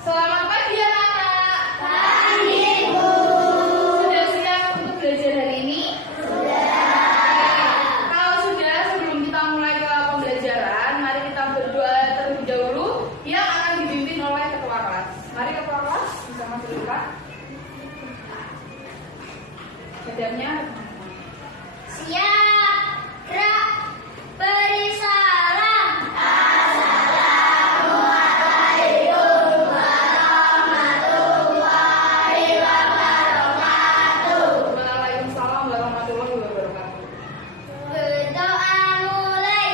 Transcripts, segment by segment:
Selamat pagi anak-anak. Pagi, Bu. Sudah siap untuk belajar hari ini? Kalau sudah, sebelum kita mulai ke pembelajaran, mari kita berdoa terlebih dahulu yang akan dipimpin oleh ketua kelas. Mari ketua kelas, bisa masuk dulu. Jadwalnya Siap. Gerak. Beri salam. Waalaikumsalam warahmatullahi wabarakatuh. Berdoa mulai.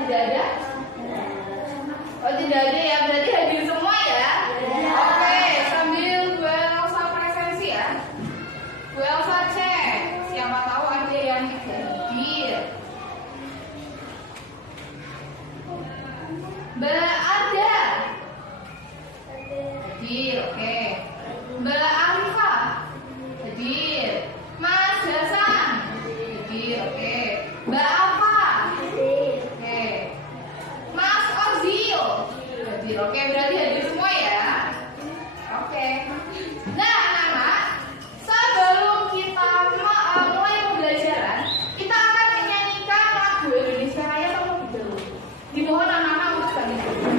Tidak ada? Oh, tidak ada ya, berarti hadir semua ya? Oke, sambil Bu Elsa presensi ya. Bu Elsa cek, siapa tahu ada yang tidak hadir. Mbak Ada hadir, oke. Mbak Arifa hadir. Mas Hasan hadir, oke. Mbak Apa oke. Mas Ozio hadir, oke, berarti hadir semua ya. Oke. Nah, anak-anak, sebelum kita mulai pembelajaran, kita akan menyanyikan lagu Indonesia Raya terlebih dahulu. Dimohon anak-anak untuk bangkit.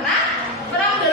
Nah, pernah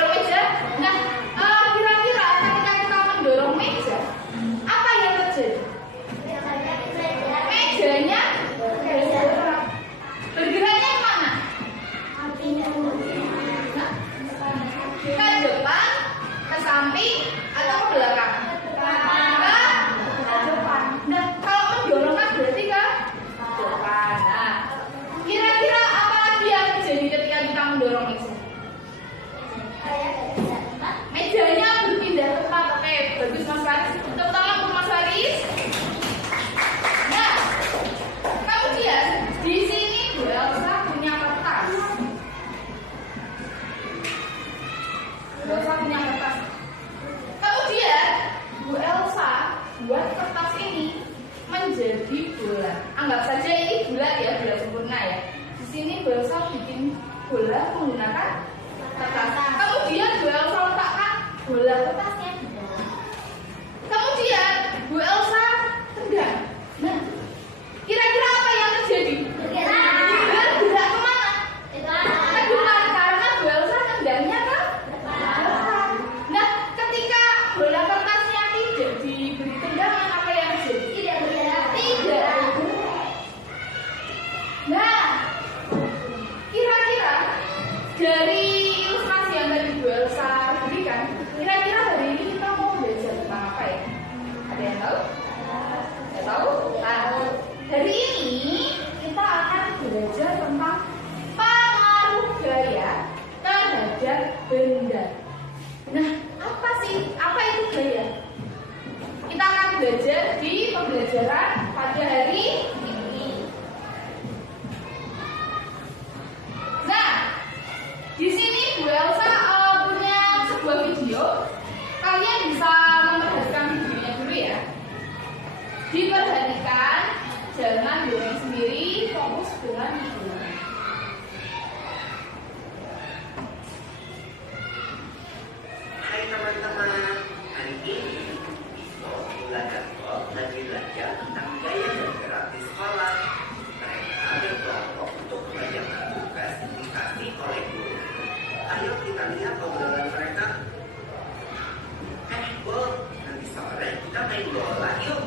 Ada yang tahu? Tidak tahu? Nah, hari ini kita akan belajar tentang pengaruh gaya terhadap benda. Nah, apa itu gaya? Kita akan belajar di pembelajaran pada hari ini. Nah, di sini Bu Elsa punya sebuah video. Kalian bisa memperhatikan videonya dulu ya. Diperhatikan, jangan dorong sendiri, fokus dengan video. Hai teman-teman, hari ini belajar lagi belajar tentang gaya bergerak di sekolah. Mereka berkelompok untuk mengerjakan tugas dikasih oleh guru. Ayo kita lihat obrolan mereka. Bo, nanti sore kita main bola yuk.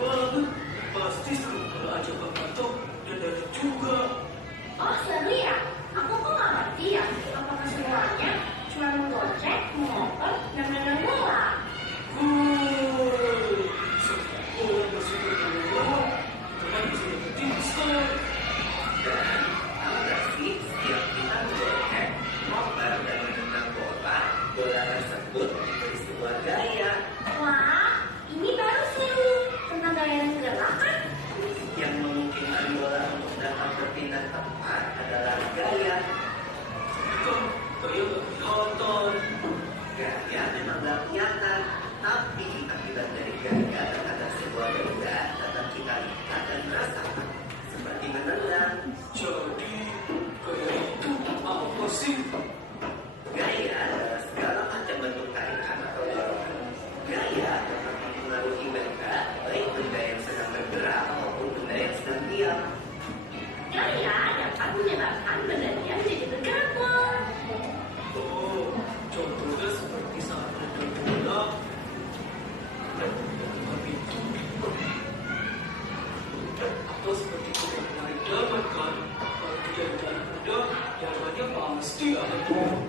Banget, pasti seru kalau ajak Bapak Tok dan Dada juga. Oh seru ya? Aku kok nggak ngerti ya. Apakah semuanya cuma menggocek, mengoper, dan menendang bola? Sepak bola masih berbola, kalian bisa dapetin skor. Dan tahu gak sih, setiap kita menggocek, ngoper dan menendang bola tersebut diberi sebuah gaya. Wah, ini baru seru. Tentang gaya gerak kan? Yang memungkinkan bola untuk dapat berpindah tempat adalah gaya. Kan, kayak gak kelihatan. Gaya memang gak kelihatan, tapi akibat dari gaya terhadap sebuah benda dapat kita lihat dan merasakan, seperti menendang. Jadi, kayak itu apa sih? Gaya adalah segala macam bentuk tarikan atau dorongan. Gaya dapat mempengaruhi benda, baik benda yang sedang bergerak maupun benda yang sedang diam. Gaya dapat menyebabkan benda dia menjadi bergerak loh. Oh, contohnya seperti saat menendang bola. Tapi itu atau seperti kita menarik dapat kan? Kalau dia jalan muda, jalannya pasti akan turun.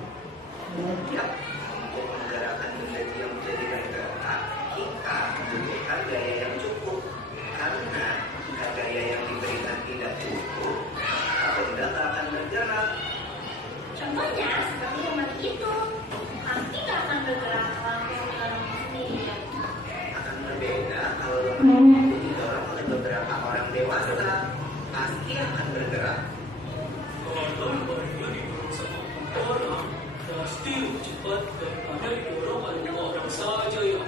Ya, untuk menggerakkan benda diam menjadi bergerak, kita membutuhkan gaya yang cukup. Karena jika gaya yang diberikan tidak cukup, maka benda tak akan bergerak. Contohnya seperti rumah itu. Pasti nggak akan bergerak kalau aku mendorong sendirian. Akan berbeda kalau lemari itu didorong oleh beberapa orang dewasa, pasti akan bergerak. Kalau lemarinya didorong sama 4 orang, pasti lebih cepat daripada didorong oleh 2 orang saja ya.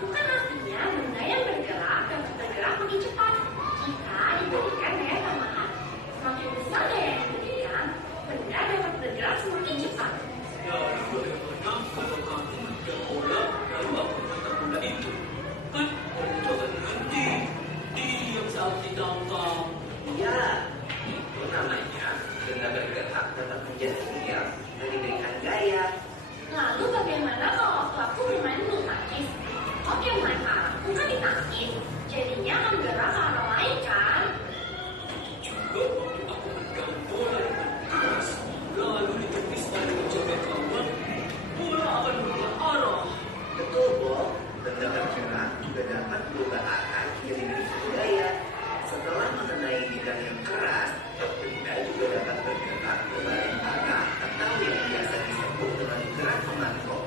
Bukan artinya benda yang bergerak dapat bergerak lebih cepat jika diberikan gaya tambahan. Semakin besar gaya yang diberikan, benda dapat bergerak semakin cepat. Jadi bagaimana kalau kamu menendang bola lalu aku menendang bola itu? Kan bola itu akan berhenti. Diam saat ditangkap. Ya, itu namanya benda bergerak tetap menjadi diam dan diberikan gaya. Lalu bagaimana kalau waktu aku bermain bulu tangkis? Kok yang main ke arahku kan ditangkis, jadinya akan gerak ke arah lain kan? Juga waktu aku megang bola dengan keras, lalu ditepis oleh penjaga kawan, bola akan berubah arah. Betul, Bo. Benda bergerak juga dapat berubah arah jika diberikan gaya. Setelah mengenai bidang yang keras, benda juga dapat bergerak berbalik arah atau yang biasa disebut dengan gerak memantul.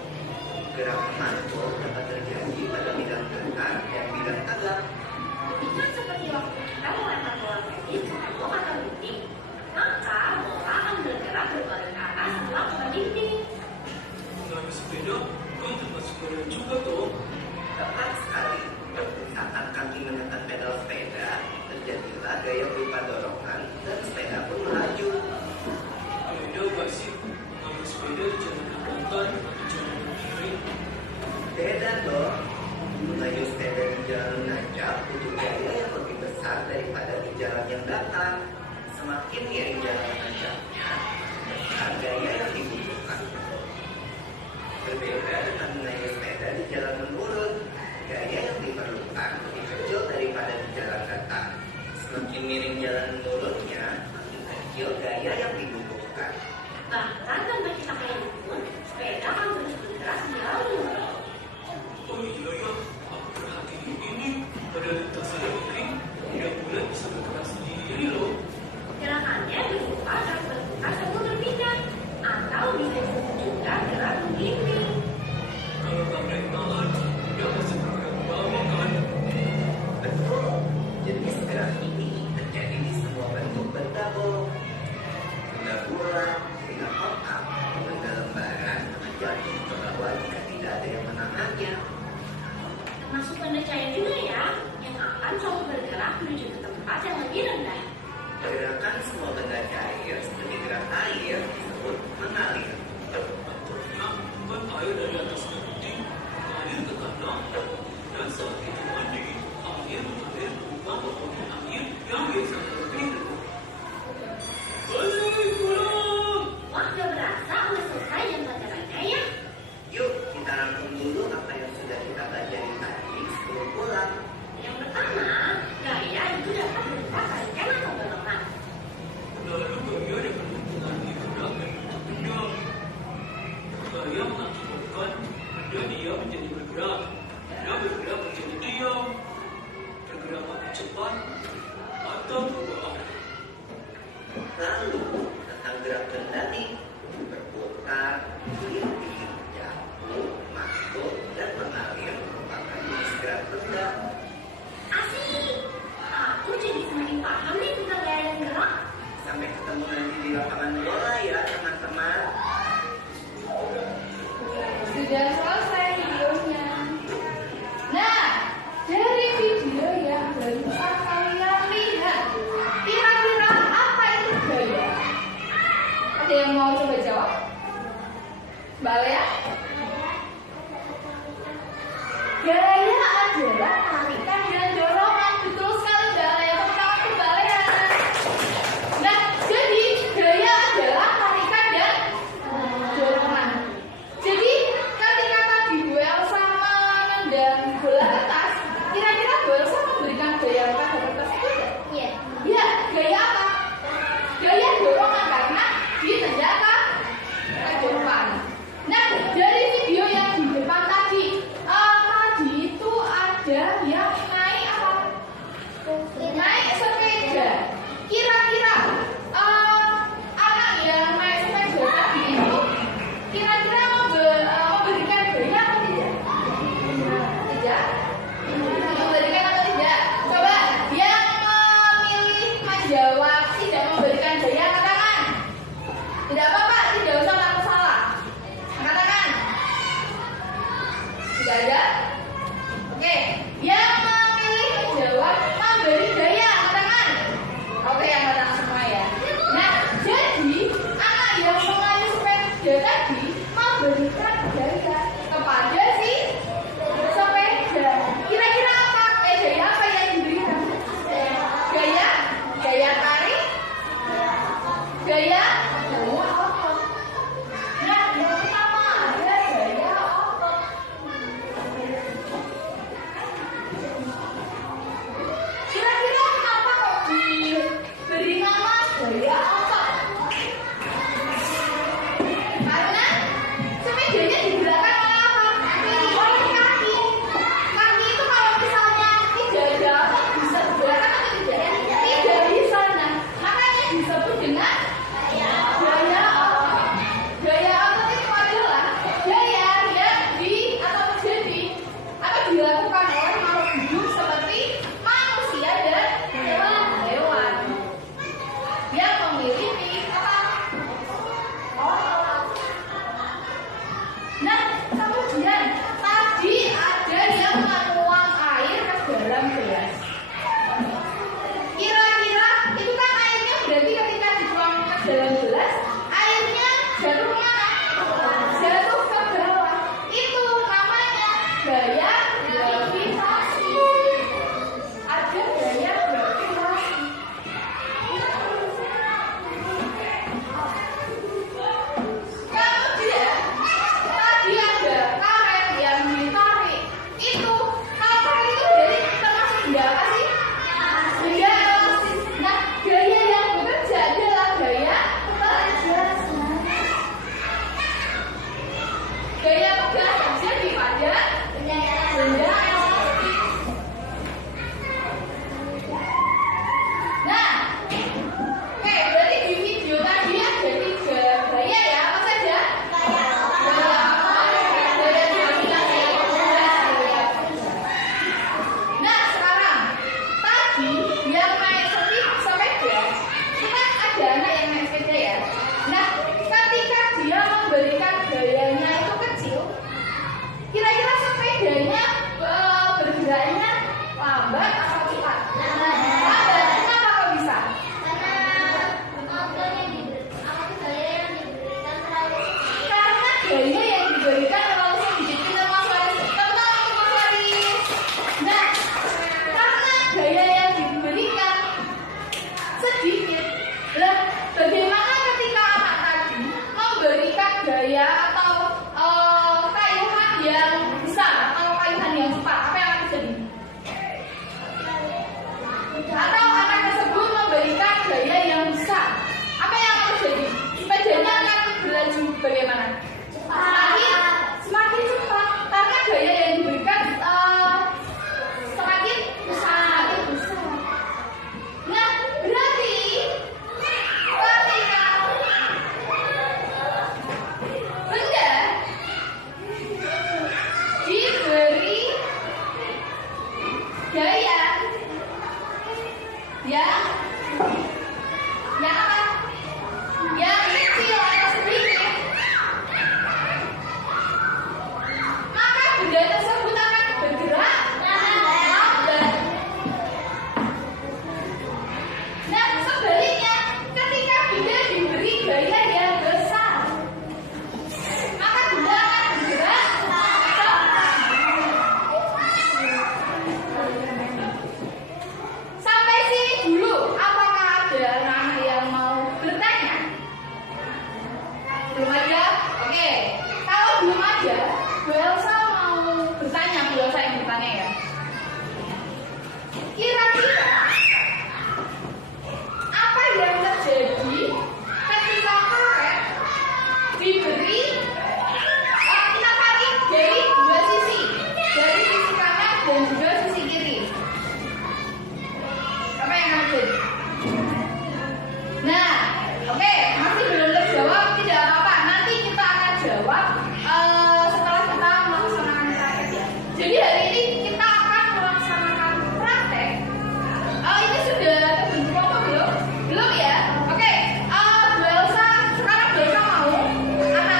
Gerak memantul dapat terjadi pada bidang datar dan bidang tegak. Kan seperti waktu kita melempar bola tenis ke tembok atau dinding, maka bola akan bergerak berbalik arah setelah ke dinding. Naik sepeda kan termasuk gaya juga toh. Tepat sekali. Saat kaki menekan pedal sepeda, terjadilah gaya berupa dorongan dan sepeda pun melaju. Beda gak sih kalau sepeda di jalan yang datar atau di jalan yang miring? Beda dong. Mengayuh sepeda di jalan nanjak butuh gaya yang lebih besar daripada di jalan yang datar. Semakin miring jalan nanjaknya, besar gaya yang dibutuhkan. Berbeda dengan mengayuh sepeda di jalan menurun, gaya yang diperlukan lebih kecil daripada di jalan datar. Semakin miring jalan menurunnya, makin kecil gaya yang dibutuhkan. semangatnya. Termasuk benda cair juga ya, yang akan selalu bergerak menuju ke tempat yang lebih rendah. Gerakan semua benda cair seperti gerak air disebut mengalir. Contohnya, kan air dari atas bukti mengalir ke kandang, dan saat itu mandi, air mengalir berubah menjadi air yang biasa berbiru. Balik pulang! Wah, gak berasa udah selesai jam pelajarannya ya. Yuk kita rangkum dulu apa yang sudah kita pelajari tadi sebelum pulang. Yang pertama, gaya itu dapat berupa tarikan atau dorongan. Lalu gaya dapat mempengaruhi gerak dan bentuk benda. Gaya mengakibatkan benda diam menjadi bergerak, benda bergerak menjadi diam, bergerak makin cepat atau berubah arah. Lalu tentang gerak benda nih, berputar, berlinding, jatuh, masuk, dan mengalir merupakan jenis gerak benda. Asik! Aku jadi semakin paham nih tentang gaya dan gerak. Sampai ketemu nanti di lapangan bola ya teman-teman. Sudah selesai videonya. Nah, dari video yang barusan kalian lihat, kira-kira apa itu gaya? Ada yang mau coba jawab? Mbak Lea? Gaya adalah tarikan dan dorongan. Betul sekali Mbak Lea. Tepuk tangan untuk Mbak Lea. Nah, jadi gaya adalah tarikan dan dorongan. Jadi ketika tadi Bu Elsa menendang bola kertas, kira-kira Bu Elsa memberikan gaya pada kertas itu tidak? Iya. Ya, gaya apa? Gaya dorongan karena ditendang ke depan. Nah, dari video yang di depan tadi itu ada yang gaya yang diberikan langsung dibikin sama Mas Waris. Tenang Mas Waris. Nah, karena gaya yang diberikan sedikit, lah bagaimana ketika anak tadi memberikan gaya atau kayuhan yang besar atau kayuhan yang cepat, apa yang akan terjadi? Atau anak tersebut memberikan gaya yang besar, apa yang akan terjadi? Sepedanya akan berlaju bagaimana? Semakin cepat, karena gaya yang diberikan semakin besar. Nah, berarti ketika benda diberi gaya yang apa? Yang kecil atau sedikit, maka benda tersebut akan bergerak lambat. Nah, sebaliknya, ketika benda diberi gaya yang besar, maka benda akan bergerak cepat. Sampai sini dulu, apakah ada anak yang mau bertanya? Belum ada? Oke. Kalau belum ada, Bu Elsa mau bertanya, Bu Elsa yang bertanya ya. Kira-kira apa yang terjadi ketika karet diberi kita tarik dari dua sisi, dari sisi kanan dan juga sisi kiri? Apa yang akan terjadi? Nah, oke, masih belum terjawab, tidak apa-apa. Nanti kita akan jawab setelah kita melaksanakan praktek ya. Jadi hari ini kita akan melaksanakan praktek. Ini sudah terbentuk kelompok belum? Belum ya? Oke, Bu Elsa, sekarang Bu Elsa mau anak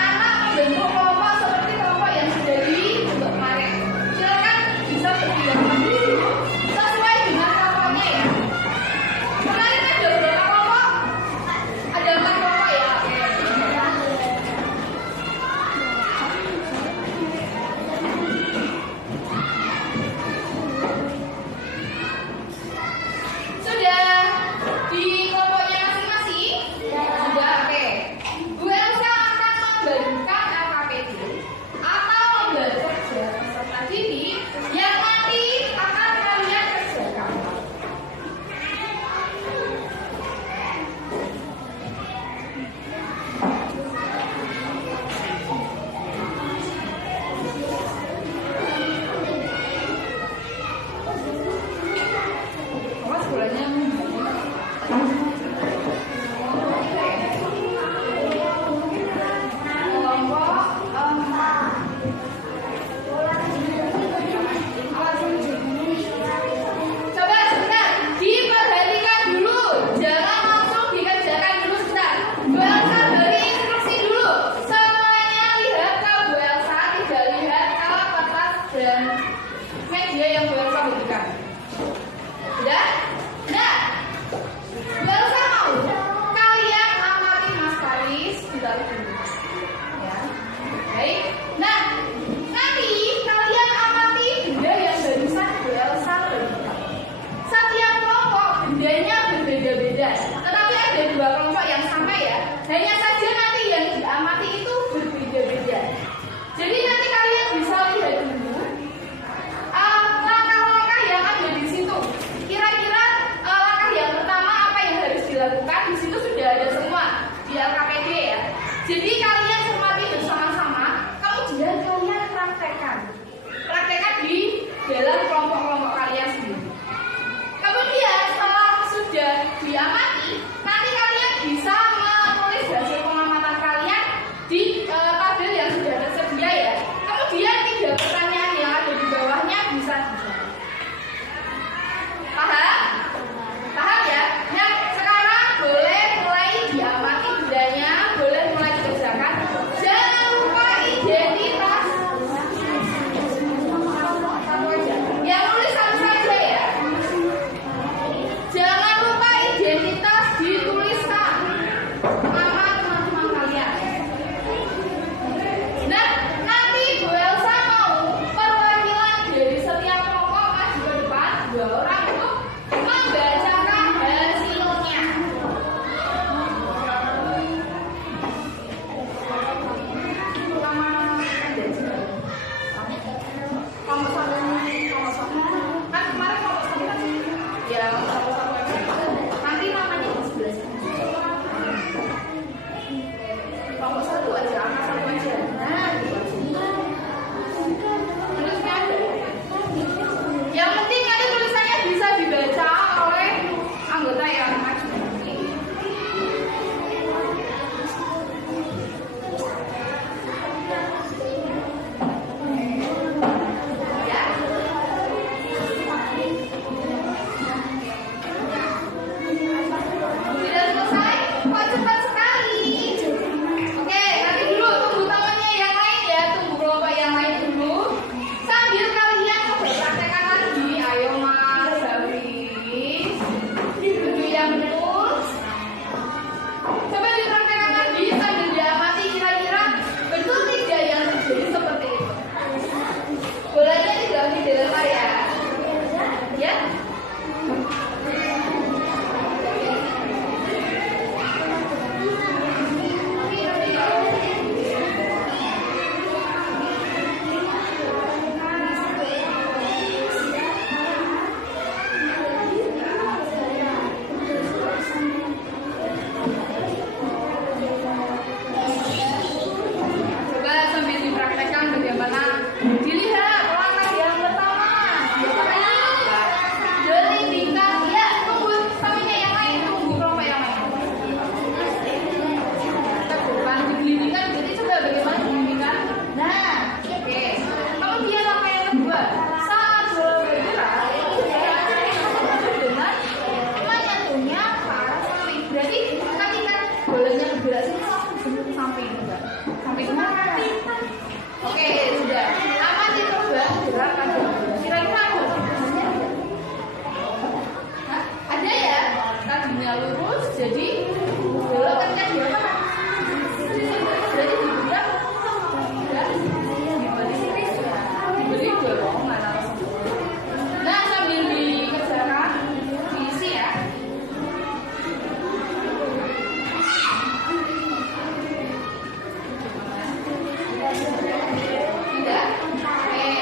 Sudah? Oke.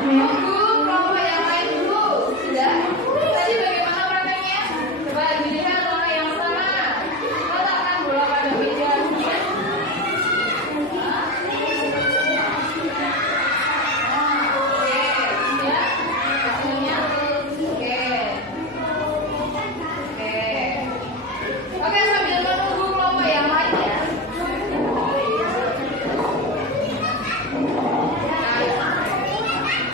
Tunggu kelompok yang lain dulu. Sudah? Tadi bagaimana prakteknya? Coba dirikan oleh yang sama. Letakkan bola pada meja. Oke, sambil menunggu kelompok yang lain ya.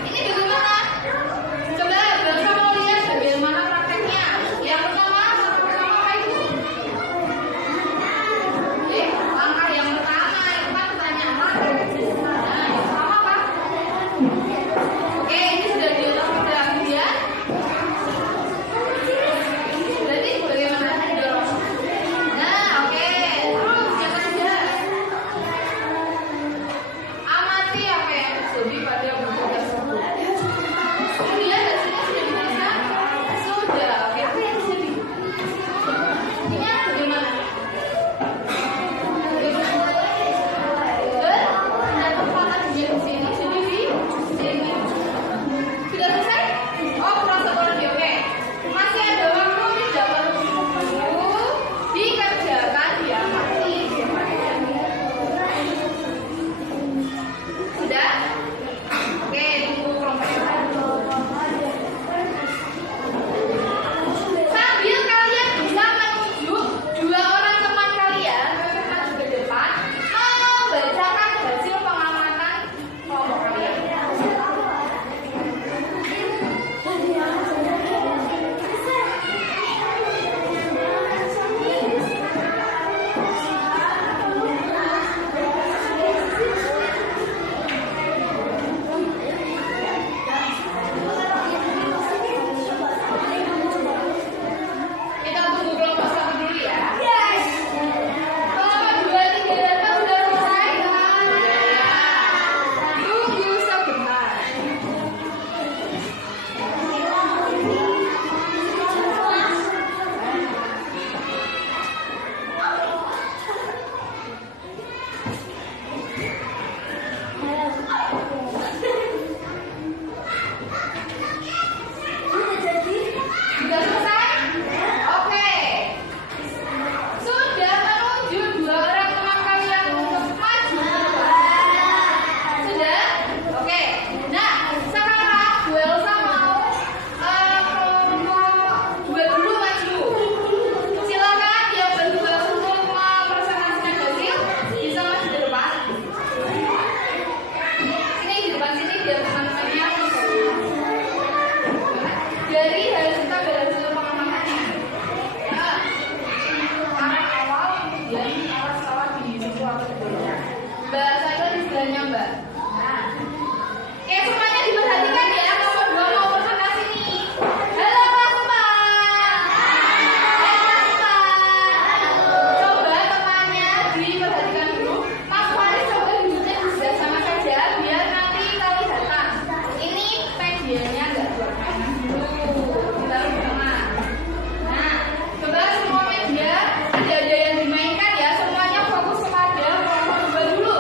Ini bagaimana? Coba Belsa mau lihat bagaimana prakteknya. Yang pertama apa itu? Langkah yang pertama itu kan pertanyaan. Nah, yang pertama apa? Oke, ini sudah diotak sudah kemudian. Berarti bagaimana? Dorong. Nah, oke. Terus yang ketiga. Amati apa yang terjadi pada buku tersebut. Kemudian hasilnya sudah dituliskan? Sudah. Oke, apa yang terjadi? Ini bagaimana? Sudah tempatkan dia di sini, jadi di sini. Sudah selesai? Oh, kurang satu lagi. Oke. Masih ada waktu, tidak perlu dikerjakan ya mati. Sudah? Oke, tunggu kelompok yang lain. Sambil kalian bisa menunjuk dua orang teman kalian maju ke depan membacakan hasil pengamatan kelompok kalian. Kita tunggu kelompok satu dulu ya. Kelompok 2, 3, dan 4 sudah selesai? Tunggu sebentar. Sudah selesai? Oke. Sudah menunjuk dua orang teman kalian untuk maju ke depan? Sudah? Oke. Nah, sekarang Bu Elsa mau kelompok 2 dulu maju. Silakan yang bertugas untuk mempresentasikan hasil bisa maju ke depan. Ini di depan sini biar teman-temannya dari hasil kita berhasil pengamatannya. Ya, arah awal dan arah sawah di buku atau sebelumnya. Mbak saya di sebelahnya Mbak. Oke, semuanya diperhatikan ya. Nomor 2 mau presentasi nih. Halo kelas 4. Coba temannya diperhatikan dulu. Mas Faris coba duduknya sudah sama saja biar nanti kelihatan. Ini medianya nggak buat mainan dulu. Kita bersama. Nah, coba semua media tidak ada yang dimainkan ya. Semuanya fokus kepada kelompok 2 dulu.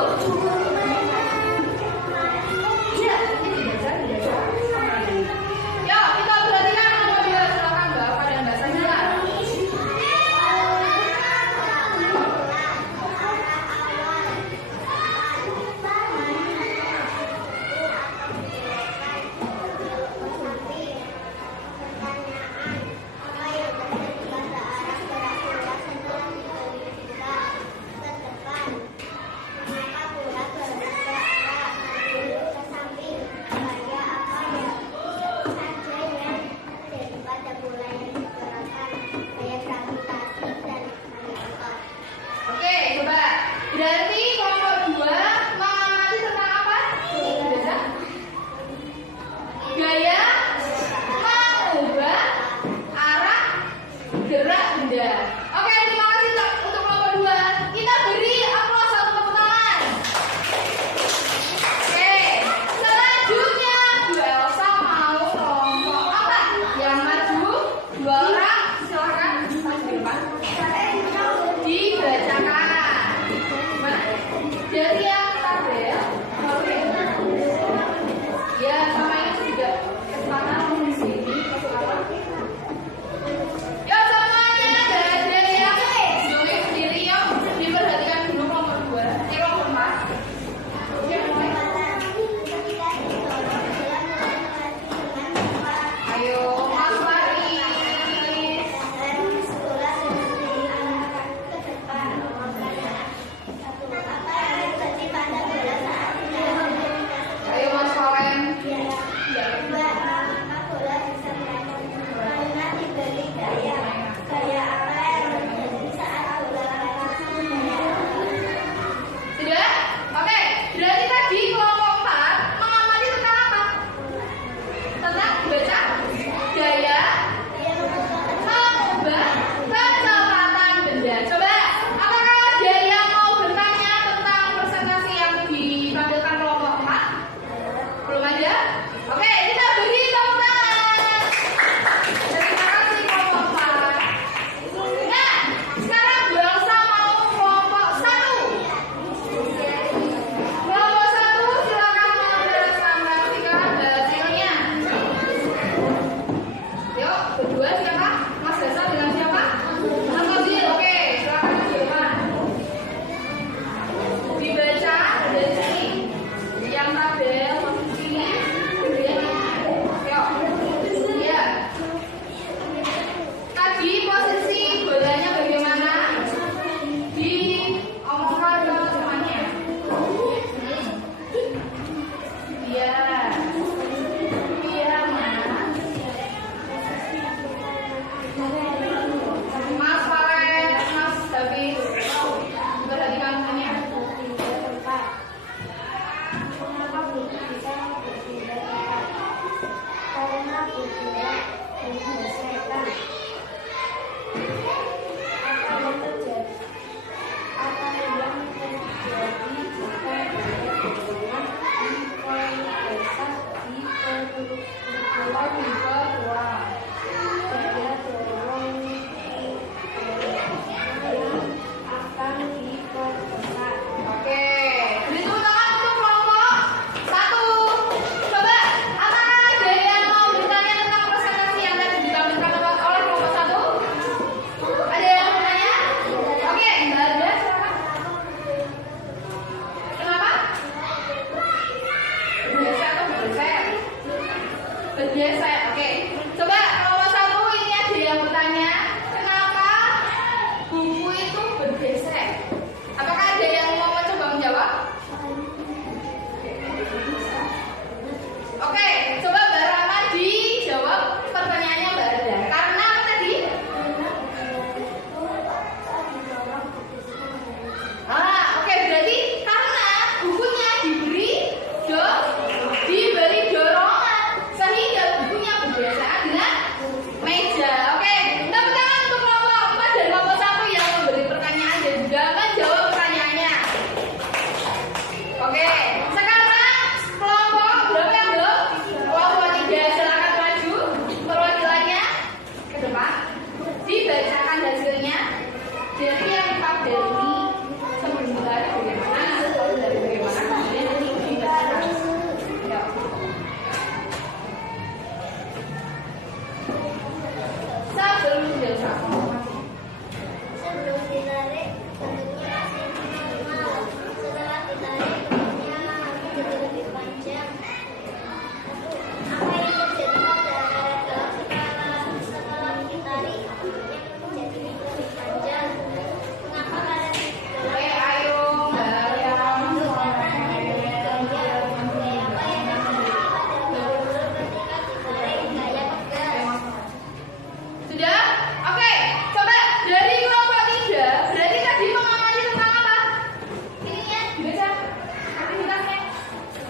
aktivitasnya?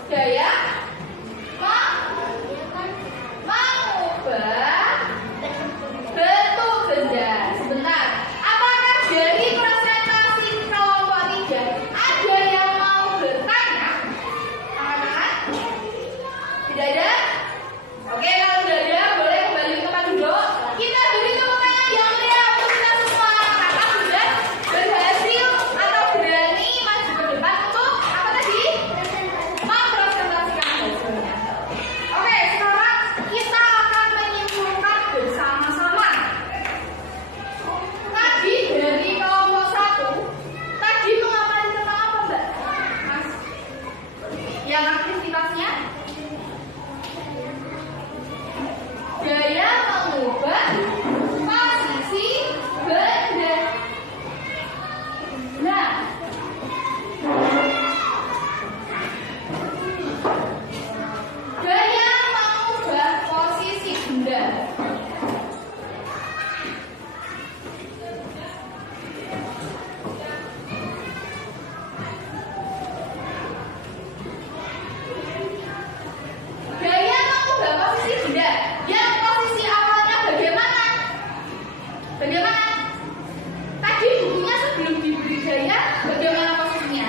Daya mengubah bentuk benda. Sebentar. Apakah dari presentasi kelompok 3 ada yang mau bertanya? Angkat tangan. Tidak ada? Oke, kalau tidak ada, boleh kembali ke tempat duduk. Kita beri tepuk tangan yang meriah untuk kita semua karena sudah berhasil atau berani maju ke depan untuk apa tadi? Mempresentasikan hasilnya. Oke, sekarang kita akan menyimpulkan bersama-sama. Tadi dari kelompok 1, tadi mengamati tentang apa, Mbak? Mas? Yang aktivitasnya? Gaya mengubah posisi benda. Nah, gaya mengubah posisi benda. Gaya mengubah posisi benda. Yang posisi awalnya bagaimana? Bagaimana? Tadi bukunya sebelum diberi gaya, bagaimana posisinya?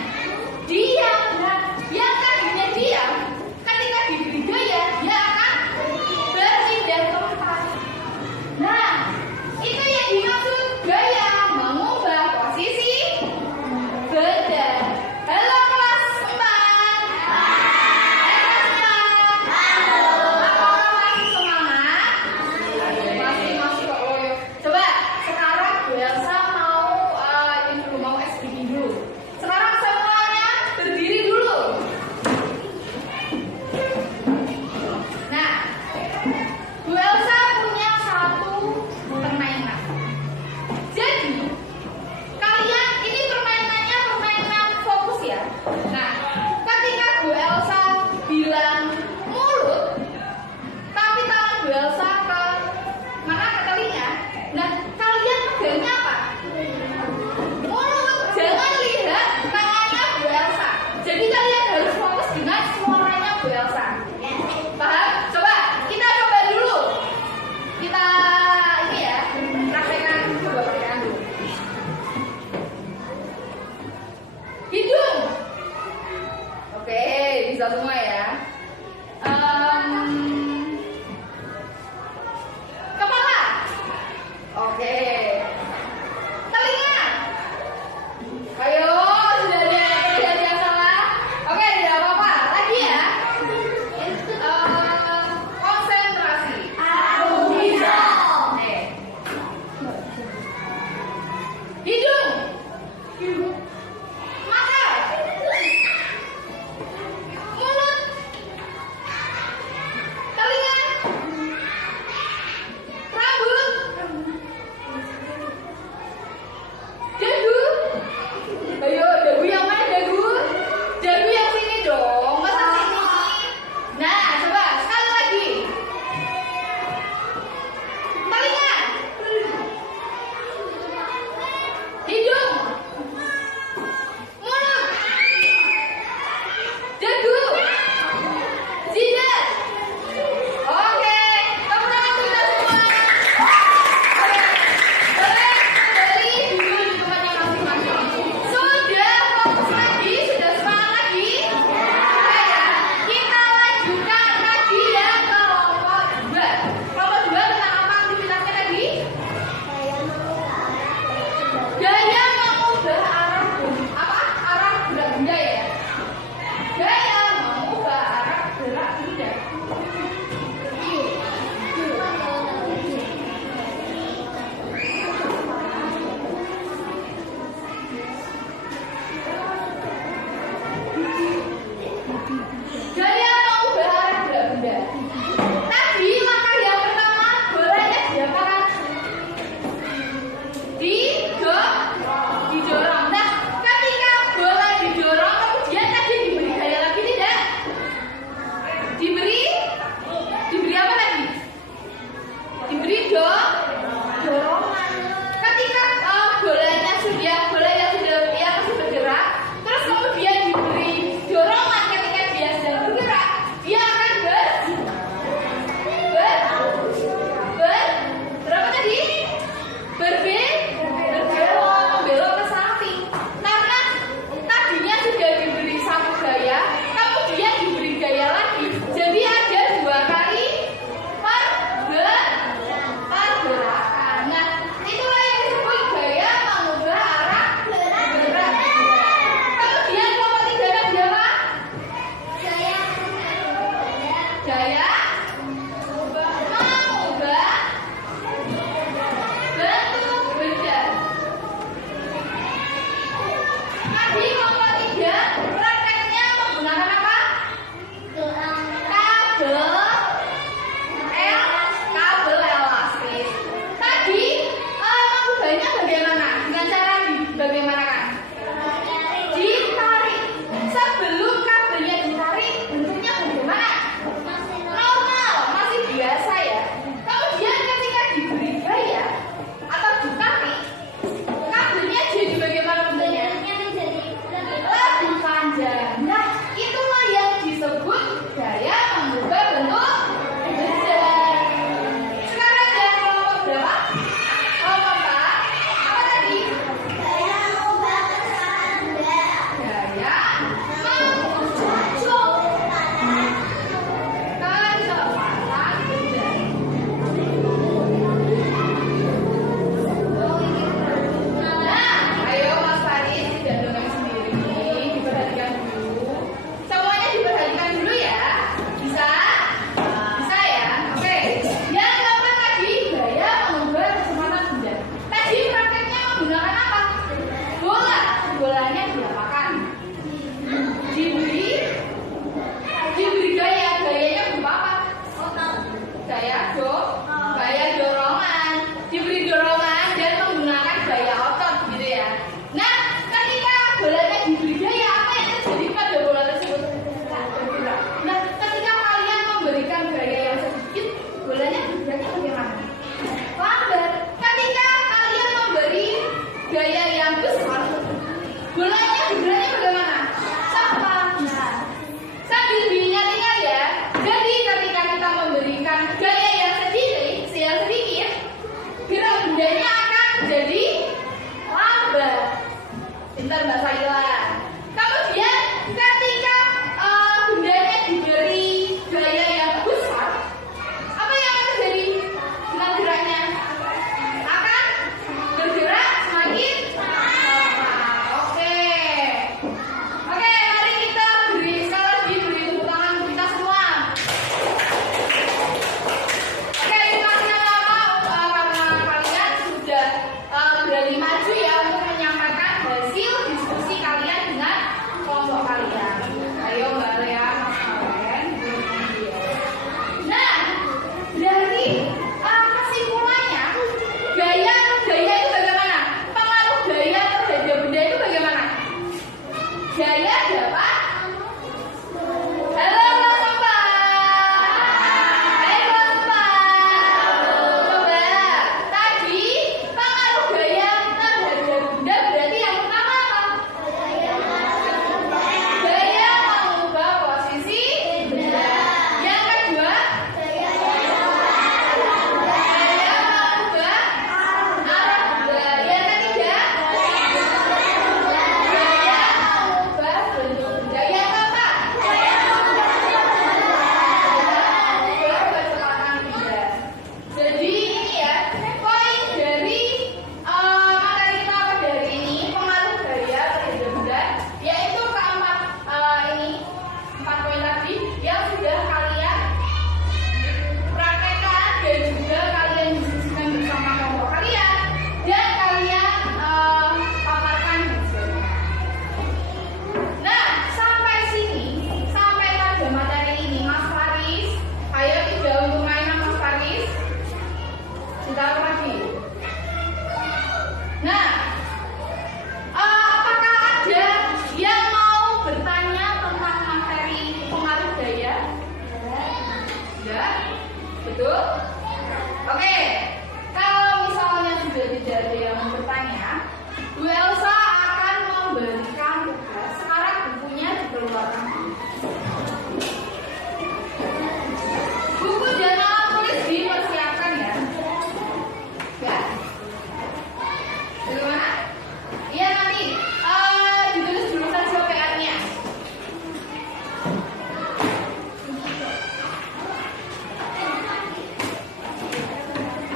Diam. Nah, yang tadinya diam, ketika diberi gaya, dia akan berpindah tempat. Nah, itu yang dimaksud gaya mengubah posisi benda. Halo kelas 4. Apakah masih semangat? Masih kok loyo. Coba sekarang Bu Elsa mau SBD dulu. Sekarang semuanya berdiri dulu. Nah, Bu Elsa punya satu permainan. Jadi kalian ini permainannya permainan fokus ya. Nah, ketika Bu Elsa bilang mulut, tapi tangan Bu Elsa ke mana? Ke telinga. Nah, kalian pegangnya apa? Mulut. Jangan lihat tangannya Bu Elsa. Jadi kalian harus fokus dengan suaranya Bu Elsa. Paham? Coba kita coba dulu. Kita ini ya, praktekkan dulu. Hidung. Oke, bisa semua ya. Kepala. Oke. Telinga. Ayo, sudah ada yang salah. Oke, tidak apa-apa. Lagi ya. Konsentrasi. Aku bisa. Hidung. Mata. Mulut.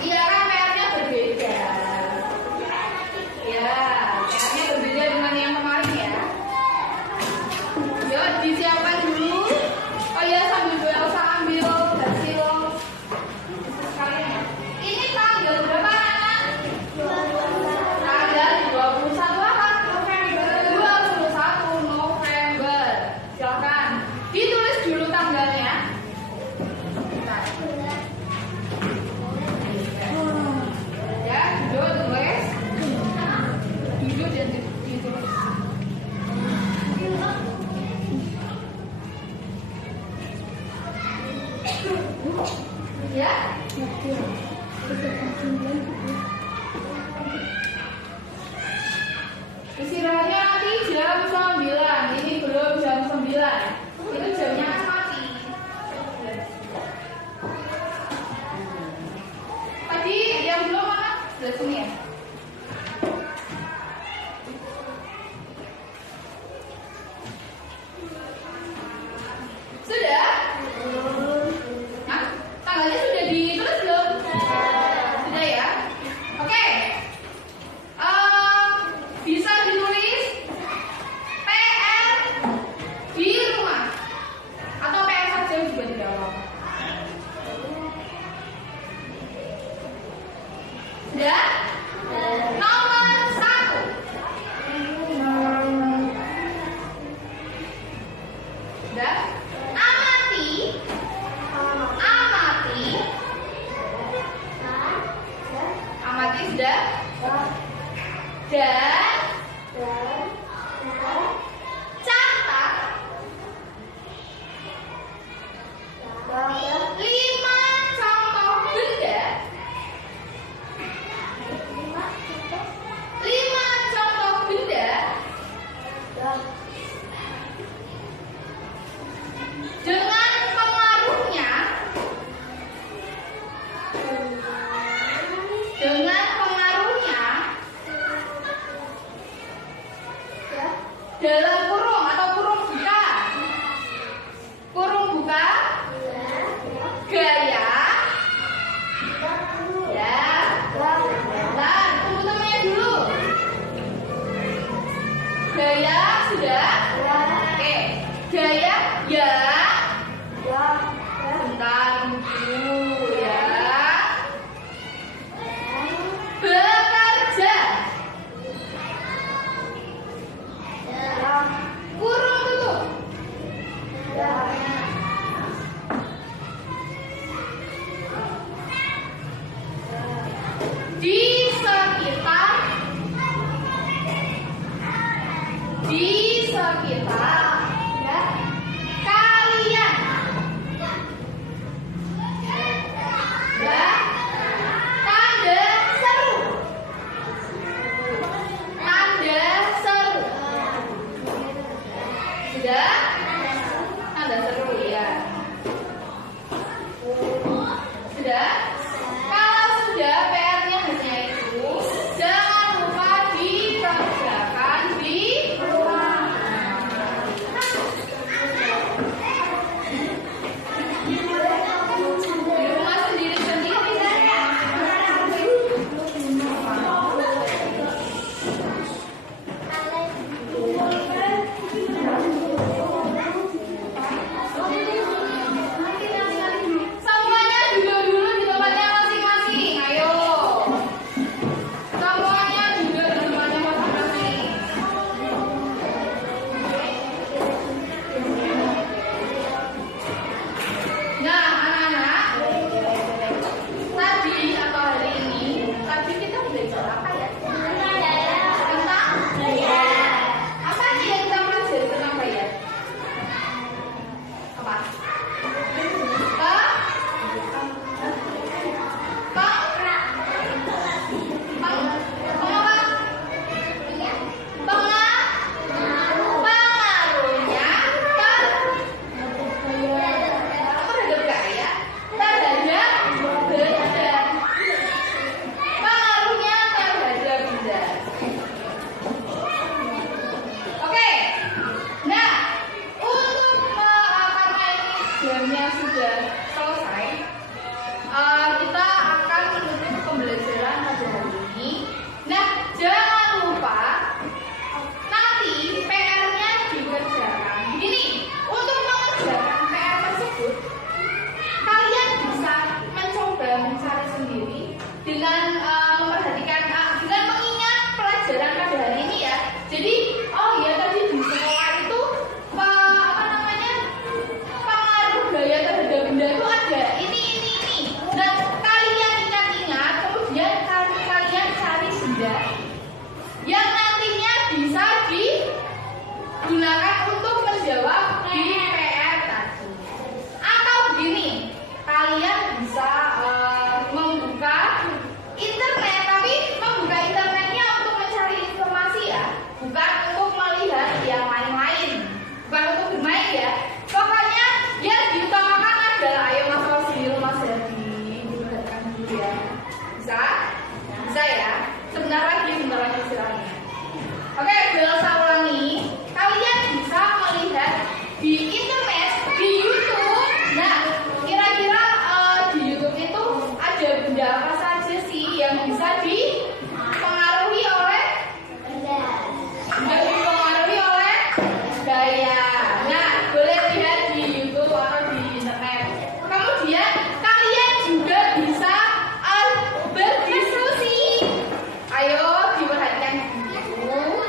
Iya kan PR-nya berbeda. Ya, PR-nya berbeda dengan yang kemarin ya. Yuk disiapkan dulu. Oh iya, sambil Bu Elsa ambil hasil sekalian ya. Ini tanggal berapa anak? Tanggal 21 apa? 21 November. Silakan ditulis dulu tanggalnya. Bentar. Ya, duduk tulis. Duduk dan ditulis. Ya. Istirahatnya nanti jam 9. Ini belum jam 9. Itu jamnya kan mati. Tadi yang belum mana? Sudah sini ya? Sudah? Hah? Tanggalnya sudah ditulis belum? Sudah ya? Oke. Bisa ditulis PR di rumah atau PR saja juga tidak apa-apa. Sudah? Nomor 1. Sudah? Amati sudah? Dan catat 5 contoh benda. 5 contoh benda dengan pengaruhnya sudah selesai, kita akan menutup pembelajaran pada hari ini. Nah, jangan lupa nanti PR-nya dikerjakan. Begini, untuk mengerjakan PR tersebut, kalian bisa mencoba mencari sendiri dengan memperhatikan, dengan mengingat pelajaran pada hari ini ya. Jadi, oh ya tadi di sekolah itu pengaruh gaya terhadap benda itu ada ini. Nah, kalian ingat-ingat, kemudian kalian cari benda yang nantinya bisa digunakan untuk menjawab di PR tadi. Atau begini, kalian bisa membuka internet, tapi membuka internetnya untuk mencari informasi ya, bukan untuk melihat yang lain-lain, bukan untuk bermain ya. Pokoknya yang diutamakan adalah ayo Mas Osil, Mas Hadi, diperhatikan dulu ya. Bisa? Bisa ya? Sebentar lagi silahkan. Oke, saya ulangi. Kalian bisa melihat di internet, di YouTube. Nah, kira-kira di YouTube itu ada benda apa saja sih yang bisa dipengaruhi oleh gaya. Nah, boleh lihat di YouTube atau di internet. Kemudian kalian juga bisa berdiskusi. Ayo diperhatikan dulu.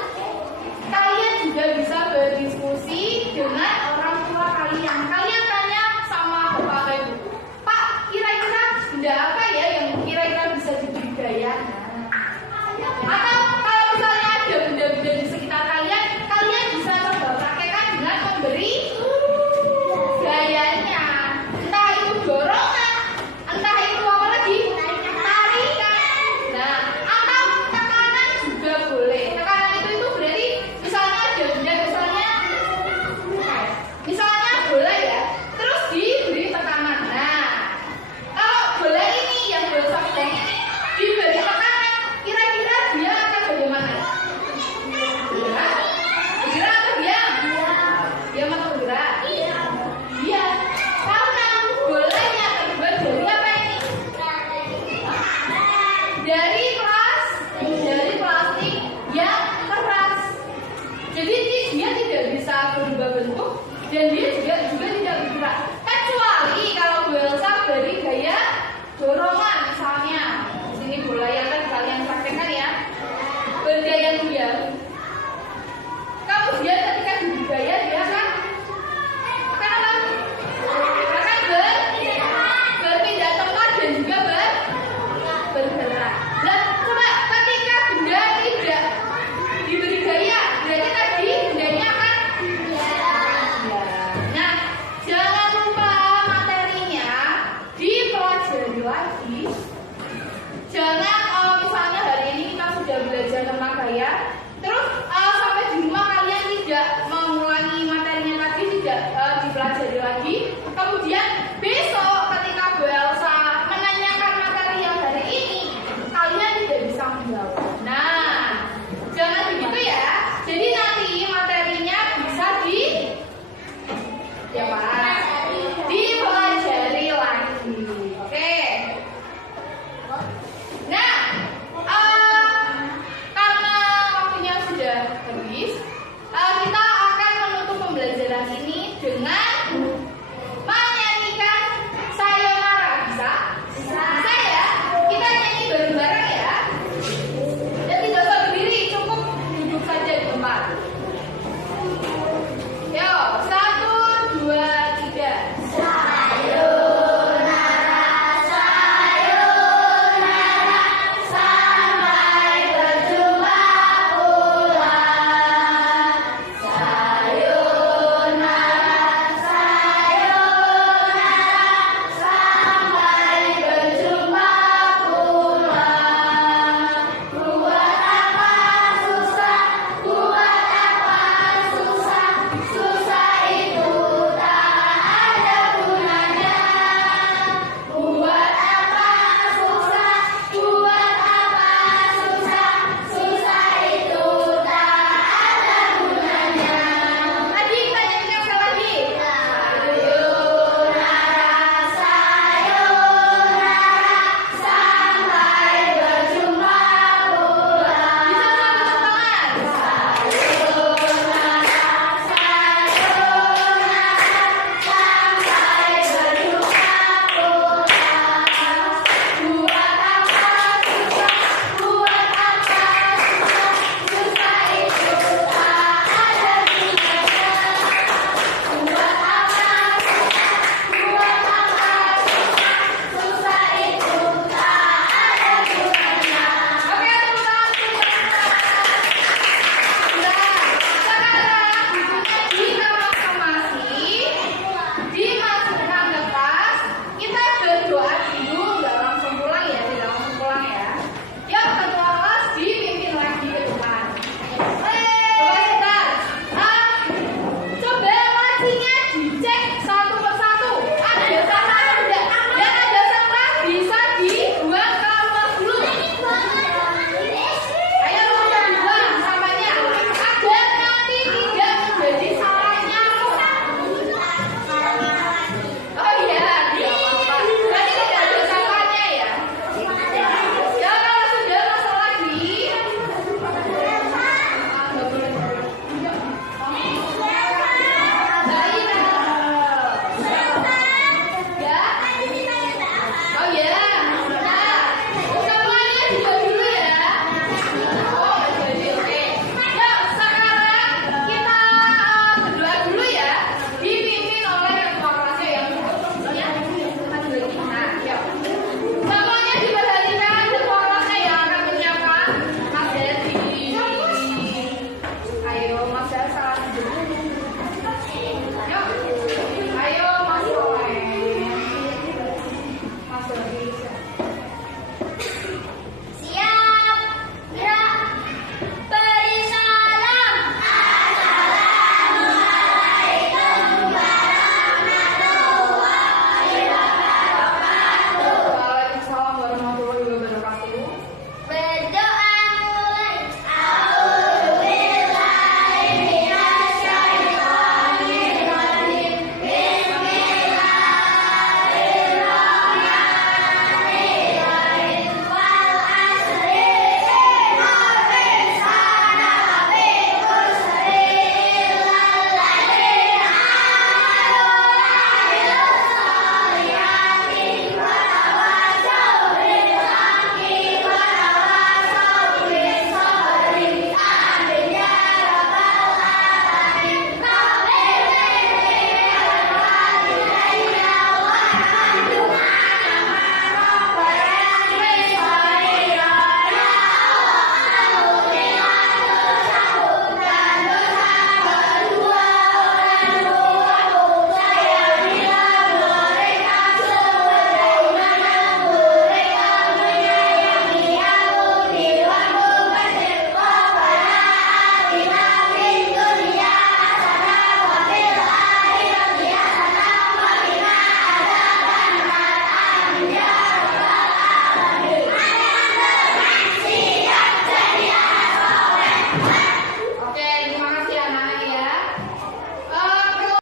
Kalian juga bisa berdiskusi dengan orang tua kalian. Kalian tanya sama bapak atau ibu, Pak, kira-kira benda apa ya yang kira-kira bisa dibudidaya? Atau kalau misalnya ada benda-benda di sekitar kalian, kalian bisa coba praktekkan dengan memberi gayanya. Entah itu dorongan, entah itu apa lagi, tarikan. Nah, atau tekanan juga boleh. Tekanan itu berarti misalnya ada benda, misalnya bola ya, terus diberi tekanan. Nah, kalau bola ini yang bola softball ini diberi tekanan, kira-kira dia akan bagaimana? Bergerak atau diam? Dia mau bergerak? Iya. Karena bolanya terbuat dari apa ini? Dari plastik yang keras. Jadi dia tidak bisa berubah bentuk dan dia juga tidak bergerak. Kecuali kalau Bu Elsa beri gaya dorongan misalnya. Di sini bola yang kan kalian praktekkan ya. Bergaya diam. Kemudian ketika bergaya dia akan berpindah tempat dan juga bergerak. Nah, coba ketika benda tidak diberi gaya, berarti tadi bendanya akan Nah, jangan lupa materinya dipelajari lagi. Jangan misalnya hari ini kita sudah belajar tentang gaya, terus sampai di rumah kalian tidak mengulangi materinya tadi, tidak dipelajari lagi. Kemudian besok ketika Bu Elsa menanyakan materi yang hari ini, kalian tidak bisa menjawab. Nah, jangan begitu ya. Jadi nanti materinya bisa dipelajari lagi. Oke. Nah, karena waktunya sudah habis, kita akan menutup pembelajaran ini dengan